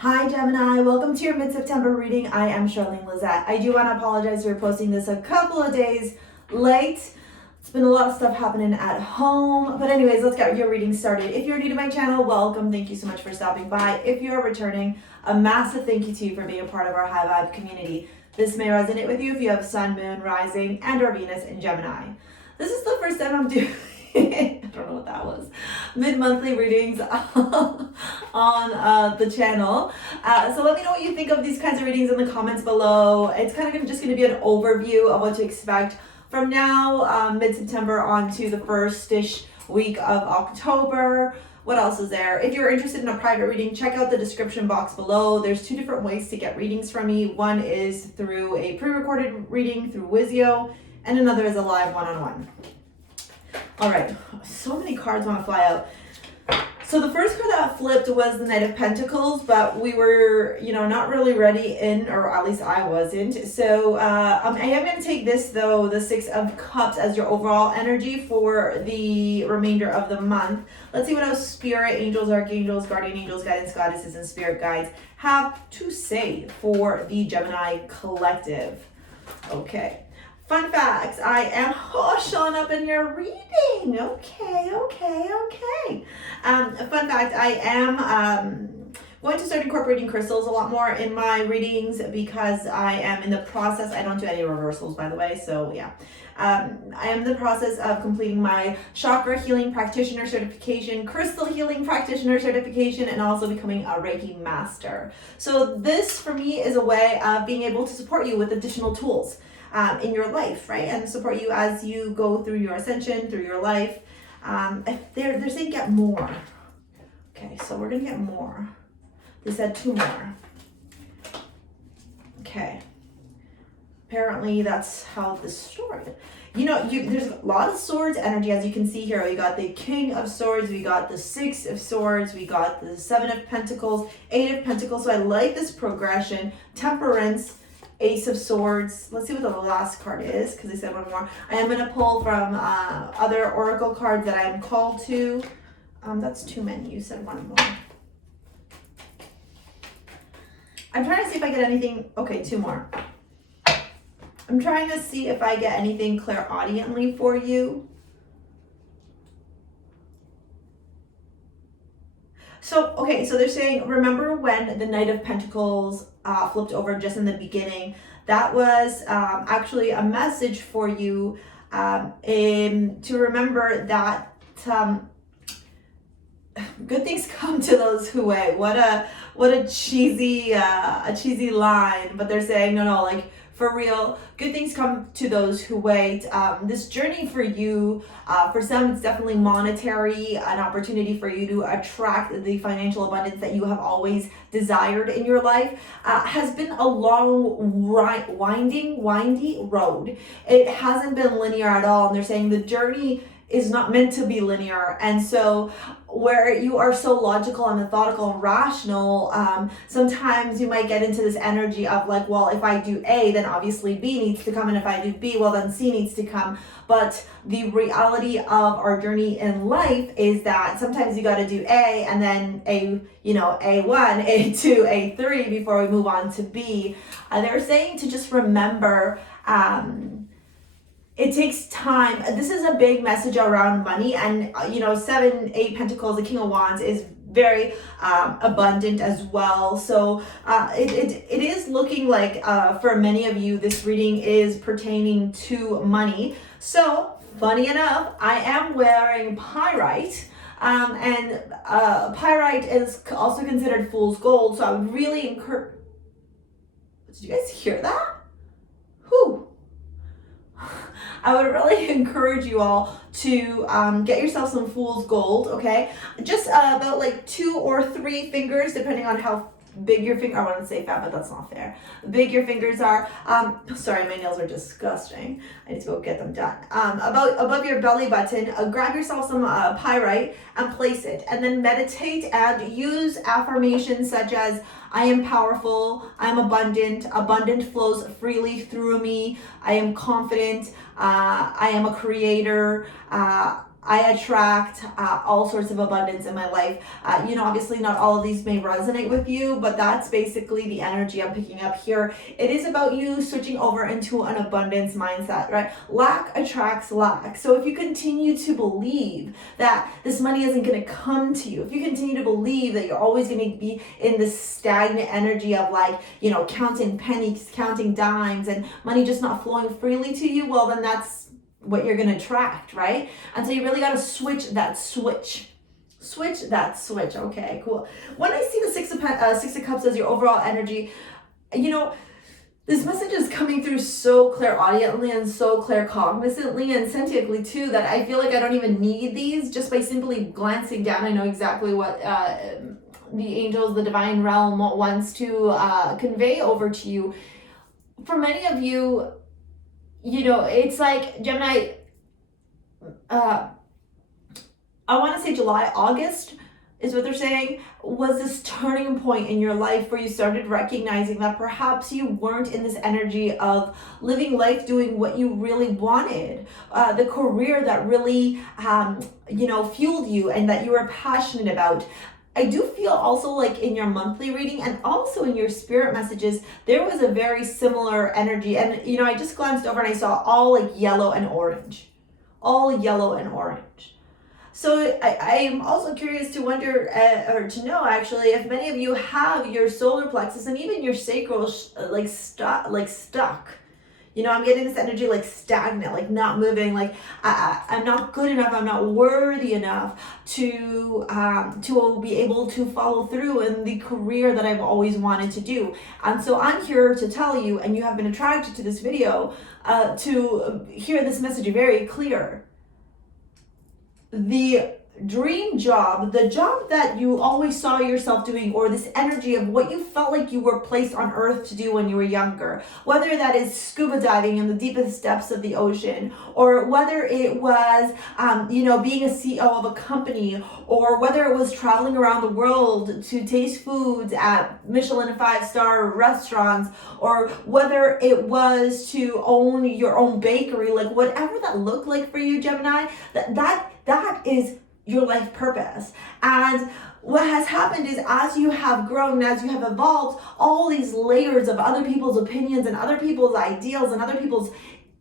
Hi Gemini, welcome to your mid-September reading. I am Charlene Lizette. I do want to apologize for posting this a couple of days late. It's been a lot of stuff happening at home. But anyways, let's get your reading started. If you're new to my channel, welcome. Thank you so much for stopping by. If you're returning, a massive thank you to you for being a part of our High Vibe community. This may resonate with you if you have Sun, Moon, Rising, and or Venus in Gemini. This is the first time I'm doing I don't know what that was. Mid-monthly readings on the channel. So let me know what you think of these kinds of readings in the comments below. It's kind of just going to be an overview of what to expect from now, mid-September on to the first-ish week of October. What else is there? If you're interested in a private reading, check out the description box below. There's two different ways to get readings from me. One is through a pre-recorded reading through Wizio, and another is a live one-on-one. All right, so many cards want to fly out. So the first card that flipped was the Knight of Pentacles, but we were, not really ready in, or at least I wasn't. So I am going to take this, though, the Six of Cups as your overall energy for the remainder of the month. Let's see what else Spirit, Angels, Archangels, Guardian Angels, Guidance Goddesses, and Spirit Guides have to say for the Gemini collective. Okay. Fun facts, I am showing up in your reading. Okay. Fun fact, I am going to start incorporating crystals a lot more in my readings because I am in the process. I don't do any reversals, by the way, so yeah. I am in the process of completing my chakra healing practitioner certification, crystal healing practitioner certification, and also becoming a Reiki master. So this, for me, is a way of being able to support you with additional tools in your life, right? And support you as you go through your ascension, through your life. They're saying get more. Okay, so we're gonna get more. They said 2 more. Okay. Apparently that's how this story. There's a lot of swords energy, as you can see here. We got the King of Swords, we got the 6 of Swords, we got the 7 of Pentacles, 8 of Pentacles. So I like this progression. Temperance, Ace of Swords. Let's see what the last card is, because they said one more. I am going to pull from other oracle cards that I am called to. That's too many. You said one more. I'm trying to see if I get anything. Okay, 2 more. I'm trying to see if I get anything clairaudiently for you. So they're saying, remember when the Knight of Pentacles flipped over just in the beginning? That was actually a message for you to remember that good things come to those who wait. What a cheesy line, but they're saying no, like, for real, good things come to those who wait. This journey for you, for some, it's definitely monetary, an opportunity for you to attract the financial abundance that you have always desired in your life. Has been a long, windy road. It hasn't been linear at all. And they're saying the journey is not meant to be linear. And so where you are so logical and methodical and rational, sometimes you might get into this energy of like, well, if I do A, then obviously B needs to come. And if I do B, well, then C needs to come. But the reality of our journey in life is that sometimes you got to do A and then A1, A2, A3 before we move on to B. They're saying to just remember, it takes time. This is a big message around money, and 7, 8 Pentacles, the King of Wands, is very abundant as well. So it is looking like for many of you, this reading is pertaining to money. So funny enough, I am wearing pyrite. And pyrite is also considered fool's gold. So I would really encourage. Did you guys hear that? Whew. I would really encourage you all to get yourself some fool's gold, okay? Just about like 2 or 3 fingers, depending on how big your finger, I want to say fat, but that's not fair. Big your fingers are. Sorry, my nails are disgusting. I need to go get them done. Above your belly button, grab yourself some pyrite and place it. And then meditate and use affirmations such as, I am powerful, I am abundant, abundant flows freely through me, I am confident, I am a creator, I attract all sorts of abundance in my life. Obviously not all of these may resonate with you, but that's basically the energy I'm picking up here. It is about you switching over into an abundance mindset, right? Lack attracts lack. So if you continue to believe that this money isn't going to come to you, if you continue to believe that you're always going to be in this stagnant energy of counting pennies, counting dimes, and money just not flowing freely to you, well, then that's what you're going to attract, right? And so you really got to switch that switch. Okay, cool. When I see the Six of Cups as your overall energy, this message is coming through so clairaudiently and so claircognizantly and sentiently too, that I feel like I don't even need these. Just by simply glancing down, I know exactly what the angels, the divine realm wants to convey over to you. For many of you, it's like Gemini, I want to say July, August is what they're saying, was this turning point in your life where you started recognizing that perhaps you weren't in this energy of living life doing what you really wanted, the career that really, fueled you and that you were passionate about. I do feel also like in your monthly reading and also in your spirit messages, there was a very similar energy. And, I just glanced over and I saw all yellow and orange. So I am also curious to wonder, or to know actually, if many of you have your solar plexus and even your sacral stuck. I'm getting this energy stagnant, not moving, I'm not good enough, I'm not worthy enough to be able to follow through in the career that I've always wanted to do. And so I'm here to tell you, and you have been attracted to this video, to hear this message very clear. The dream job, the job that you always saw yourself doing, or this energy of what you felt like you were placed on earth to do when you were younger, whether that is scuba diving in the deepest depths of the ocean, or whether it was being a CEO of a company, or whether it was traveling around the world to taste foods at Michelin 5-star restaurants, or whether it was to own your own bakery, whatever that looked like for you, Gemini, that is your life purpose. And what has happened is, as you have grown, as you have evolved, all these layers of other people's opinions and other people's ideals and other people's,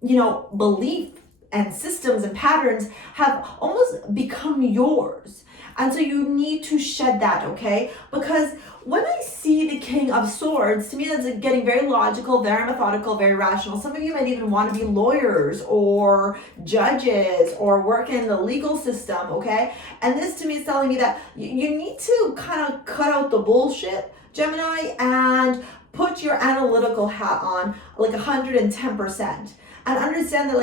belief and systems and patterns have almost become yours. And so you need to shed that, okay? Because when I see the King of Swords, to me that's getting very logical, very methodical, very rational. Some of you might even want to be lawyers or judges or work in the legal system, okay? And this to me is telling me that you need to kind of cut out the bullshit, Gemini, and put your analytical hat on 110%. And understand that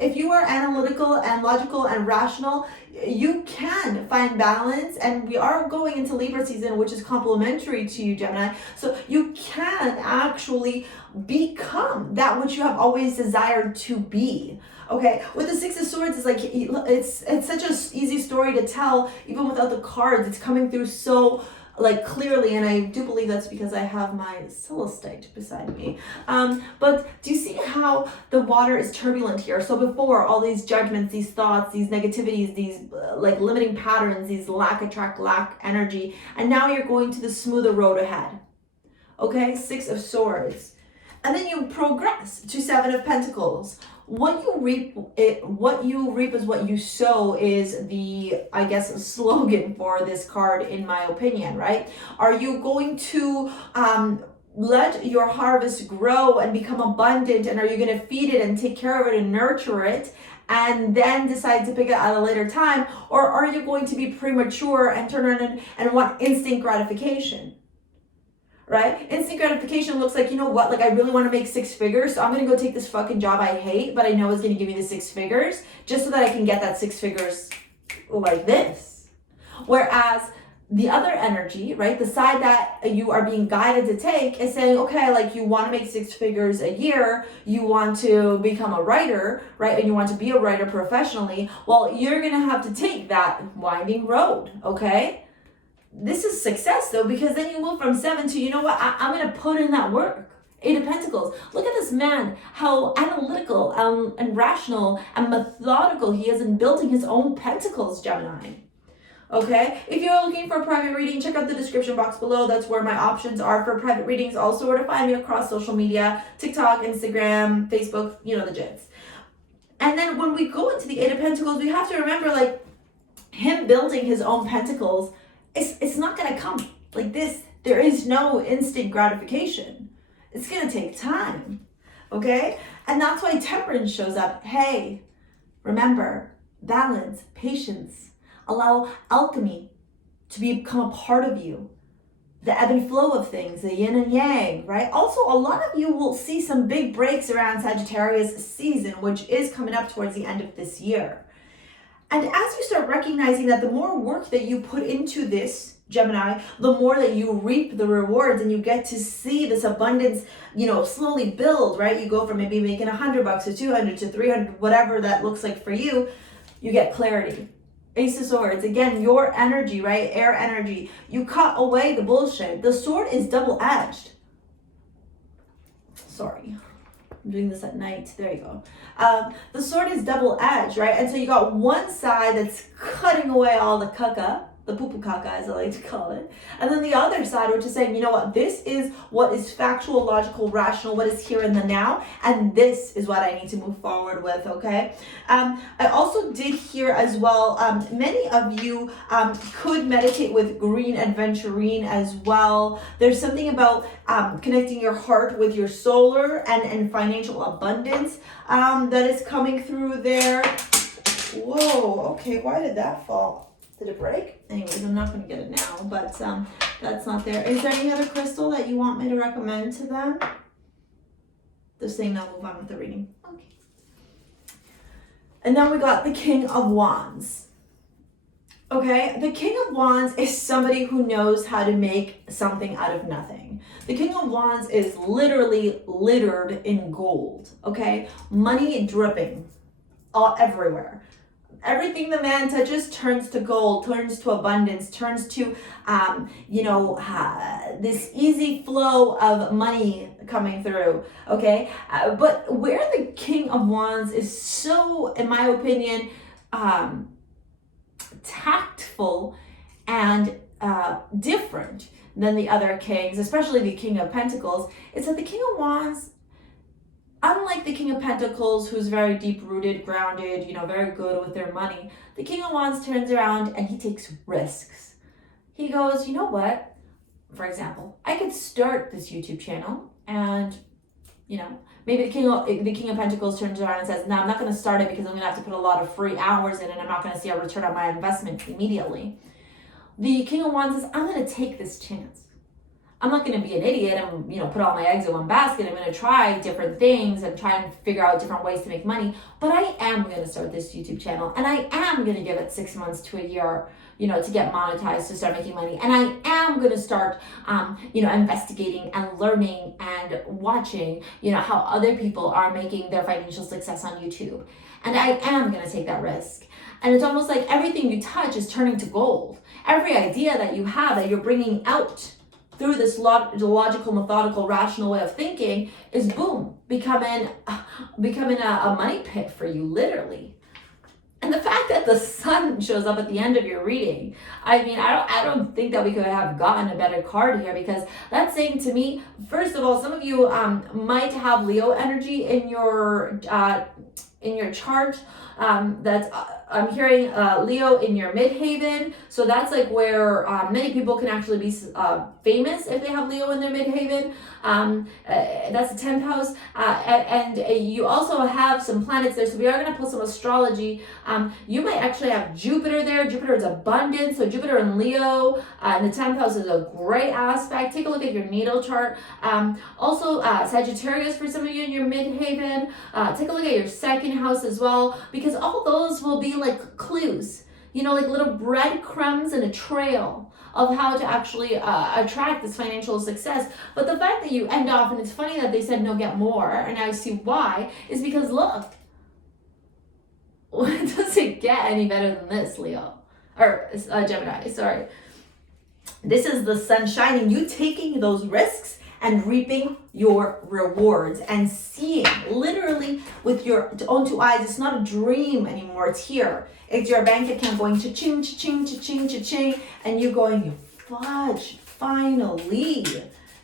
if you are analytical and logical and rational, you can find balance. And we are going into Libra season, which is complementary to you, Gemini. So you can actually become that which you have always desired to be. Okay, with the Six of Swords, it's such an easy story to tell, even without the cards. It's coming through so clearly, and I do believe that's because I have my celestite beside me. But do you see how the water is turbulent here? So before, all these judgments, these thoughts, these negativities, these limiting patterns, these lack energy, and now you're going to the smoother road ahead. Okay, Six of Swords. And then you progress to Seven of Pentacles. What you reap is what you sow is the, slogan for this card, in my opinion, right? Are you going to let your harvest grow and become abundant, and are you going to feed it and take care of it and nurture it and then decide to pick it at a later time? Or are you going to be premature and turn around and want instant gratification? Right? Instant gratification looks like, I really want to make 6 figures, so I'm going to go take this fucking job I hate, but I know it's going to give me the 6 figures, just so that I can get that 6 figures like this. Whereas the other energy, right, the side that you are being guided to take is saying, okay, you want to make 6 figures a year, you want to become a writer, right, and you want to be a writer professionally, well, you're going to have to take that winding road, okay? This is success though, because then you move from 7 to, I'm going to put in that work. Eight of Pentacles. Look at this man, how analytical and rational and methodical he is in building his own pentacles, Gemini. Okay, if you're looking for a private reading, check out the description box below. That's where my options are for private readings. Also, where to find me across social media, TikTok, Instagram, Facebook, you know the jits. And then when we go into the Eight of Pentacles, we have to remember, like, him building his own pentacles, it's not going to come like this. There is no instant gratification. It's going to take time, okay? And that's why Temperance shows up. Hey, remember, balance, patience. Allow alchemy to become a part of you. The ebb and flow of things, the yin and yang, right? Also, a lot of you will see some big breaks around Sagittarius season, which is coming up towards the end of this year. And as you start recognizing that the more work that you put into this, Gemini, the more that you reap the rewards and you get to see this abundance, you know, slowly build, right? You go from maybe making $100 to 200 to 300, whatever that looks like for you, you get clarity. Ace of Swords, again, your energy, right? Air energy. You cut away the bullshit. The sword is double-edged. Sorry. I'm doing this at night. There you go. The sword is double-edged, right? And so you got one side that's cutting away all the caca, the poo-poo caca, as I like to call it. And then the other side, which is saying, you know what? This is what is factual, logical, rational, what is here in the now. And this is what I need to move forward with, okay? I also did hear as well, many of you could meditate with green adventurine as well. There's something about connecting your heart with your solar and financial abundance that is coming through there. Whoa, okay, why did that fall? Did it break? Anyways, I'm not going to get it now, but that's not there. Is there any other crystal that you want me to recommend to them? Just saying now, move on with the reading. Okay. And then we got the King of Wands. Okay, the King of Wands is somebody who knows how to make something out of nothing. The King of Wands is literally littered in gold, okay? Money dripping all everywhere. Everything the man touches turns to gold, turns to abundance, turns to, this easy flow of money coming through, okay? But where the King of Wands is so, in my opinion, tactful and different than the other kings, especially the King of Pentacles, is that the King of Wands, unlike the King of Pentacles, who's very deep-rooted, grounded, very good with their money, the King of Wands turns around and he takes risks. He goes, you know what? For example, I could start this YouTube channel and, maybe the King of Pentacles turns around and says, no, I'm not going to start it because I'm going to have to put a lot of free hours in and I'm not going to see a return on my investment immediately. The King of Wands says, I'm going to take this chance. I'm not going to be an idiot and, put all my eggs in one basket. I'm going to try different things and try and figure out different ways to make money. But I am going to start this YouTube channel and I am going to give it 6 months to a year, to get monetized, to start making money. And I am going to start, investigating and learning and watching, how other people are making their financial success on YouTube. And I am going to take that risk. And it's almost like everything you touch is turning to gold. Every idea that you have that you're bringing out through this logical, methodical, rational way of thinking is boom, becoming a money pit for you, literally. And the fact that the sun shows up at the end of your reading, I don't think that we could have gotten a better card here, because that's saying to me, first of all, some of you might have Leo energy in your chart. I'm hearing Leo in your midhaven, so that's like where many people can actually be famous if they have Leo in their midhaven. That's the 10th house, and you also have some planets there, so we are going to pull some astrology. You might actually have Jupiter there. Jupiter is abundance, so Jupiter in Leo in the 10th house is a great aspect. Take a look at your natal chart. Also Sagittarius for some of you in your midhaven. Take a look at your second house as well, because all those will be like clues, like little breadcrumbs and a trail of how to actually attract this financial success. But the fact that you end off, and it's funny that they said no, get more, and I see why, is because look, it doesn't get any better than this, Leo, or Gemini, sorry. This is the sun shining, you taking those risks and reaping your rewards and seeing literally with your own two eyes. It's not a dream anymore. It's here. It's your bank account going cha-ching, cha-ching, cha-ching, cha-ching, and you're going, you fudge, finally.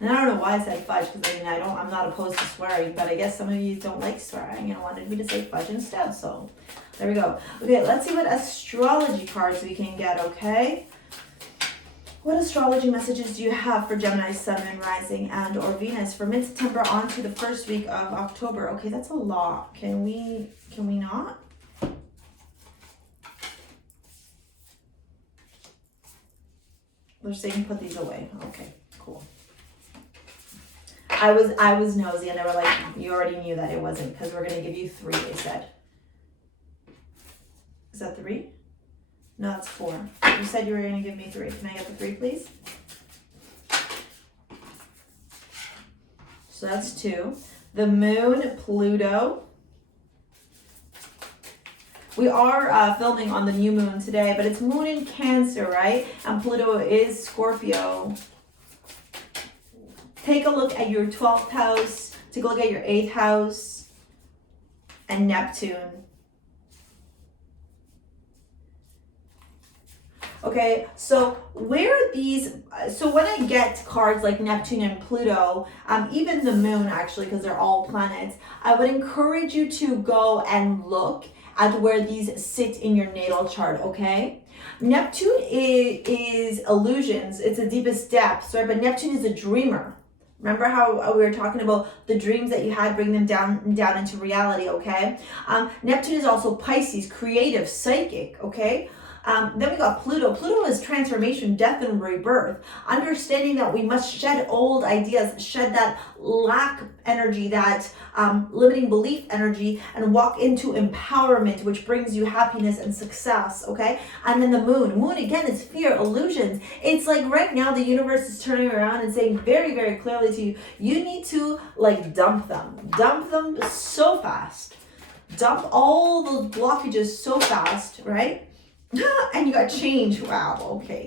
And I don't know why I said fudge, because I mean, I'm not opposed to swearing, but I guess some of you don't like swearing and wanted me to say fudge instead, so there we go. Okay, let's see what astrology cards we can get, okay? What astrology messages do you have for Gemini, Sun, and Rising, and or Venus for mid-September on to the first week of October? Okay, that's a lot. Can we not? They're saying put these away. Okay, cool. I was nosy and they were like, you already knew that it wasn't, because we're gonna give you 3, they said. Is that 3? No, it's 4. You said you were gonna give me 3. Can I get the 3, please? So that's 2. The moon, Pluto. We are filming on the new moon today, but it's moon in Cancer, right? And Pluto is Scorpio. Take a look at your 12th house. Take a look at your 8th house. And Neptune. Okay, so where are these? So when I get cards like Neptune and Pluto, even the moon actually, because they're all planets, I would encourage you to go and look at where these sit in your natal chart, okay? Neptune is illusions. It's the deepest depths, right? But Neptune is a dreamer. Remember how we were talking about the dreams that you had, bring them down into reality, okay? Neptune is also Pisces, creative, psychic, okay? Then we got Pluto. Pluto is transformation, death, and rebirth. Understanding that we must shed old ideas, shed that lack energy, that limiting belief energy, and walk into empowerment, which brings you happiness and success, okay? And then the moon. Moon, again, is fear, illusions. It's like right now the universe is turning around and saying very, very clearly to you, you need to like dump them. Dump them so fast. Dump all those blockages so fast, right? And you got change. Wow, okay.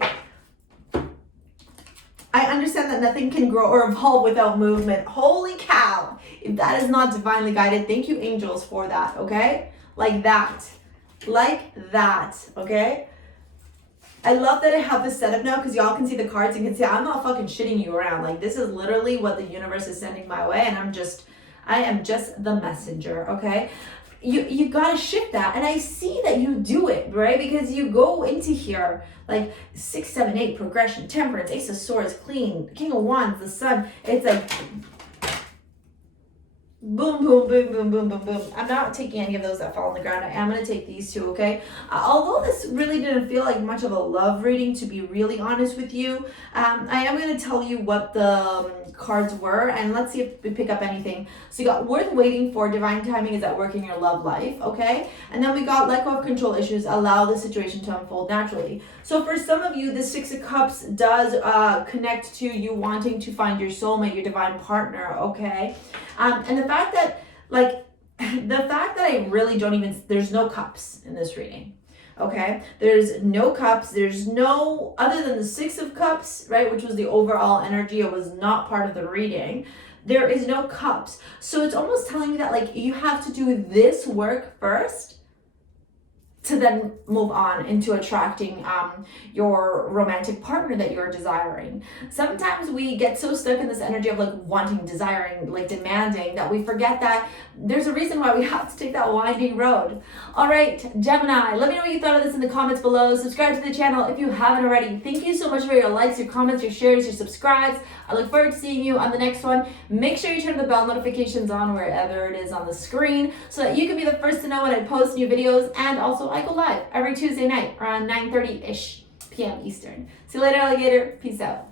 I understand that nothing can grow or evolve without movement. Holy cow. If that is not divinely guided, thank you, angels, for that, okay? Like that. Like that, okay? I love that I have this set up now because y'all can see the cards and can see I'm not fucking shitting you around. Like, this is literally what the universe is sending my way, and I am just the messenger, okay? You gotta shift that, and I see that you do it, right? Because you go into here like 6, 7, 8, progression, temperance, Ace of Swords, clean, King of Wands, the Sun. It's like boom, boom, boom, boom, boom, boom, boom. I'm not taking any of those that fall on the ground. I am going to take these 2, okay? Although this really didn't feel like much of a love reading, to be really honest with you, I am going to tell you what the cards were, and let's see if we pick up anything. So you got worth waiting for, divine timing is at work in your love life, okay? And then we got let go of control issues, allow the situation to unfold naturally. So for some of you, the 6 of Cups does connect to you wanting to find your soulmate, your divine partner, okay? And the fact that, like, I really don't even, there's no cups in this reading, okay? There's no cups, there's no, other than the 6 of Cups, right, which was the overall energy, it was not part of the reading, there is no cups. So it's almost telling me that, like, you have to do this work first to then move on into attracting your romantic partner that you're desiring. Sometimes we get so stuck in this energy of like wanting, desiring, like demanding, that we forget that there's a reason why we have to take that winding road. All right, Gemini, let me know what you thought of this in the comments below. Subscribe to the channel if you haven't already. Thank you so much for your likes, your comments, your shares, your subscribes. I look forward to seeing you on the next one. Make sure you turn the bell notifications on wherever it is on the screen so that you can be the first to know when I post new videos. And also, I go live every Tuesday night around 9:30-ish p.m. Eastern. See you later, alligator. Peace out.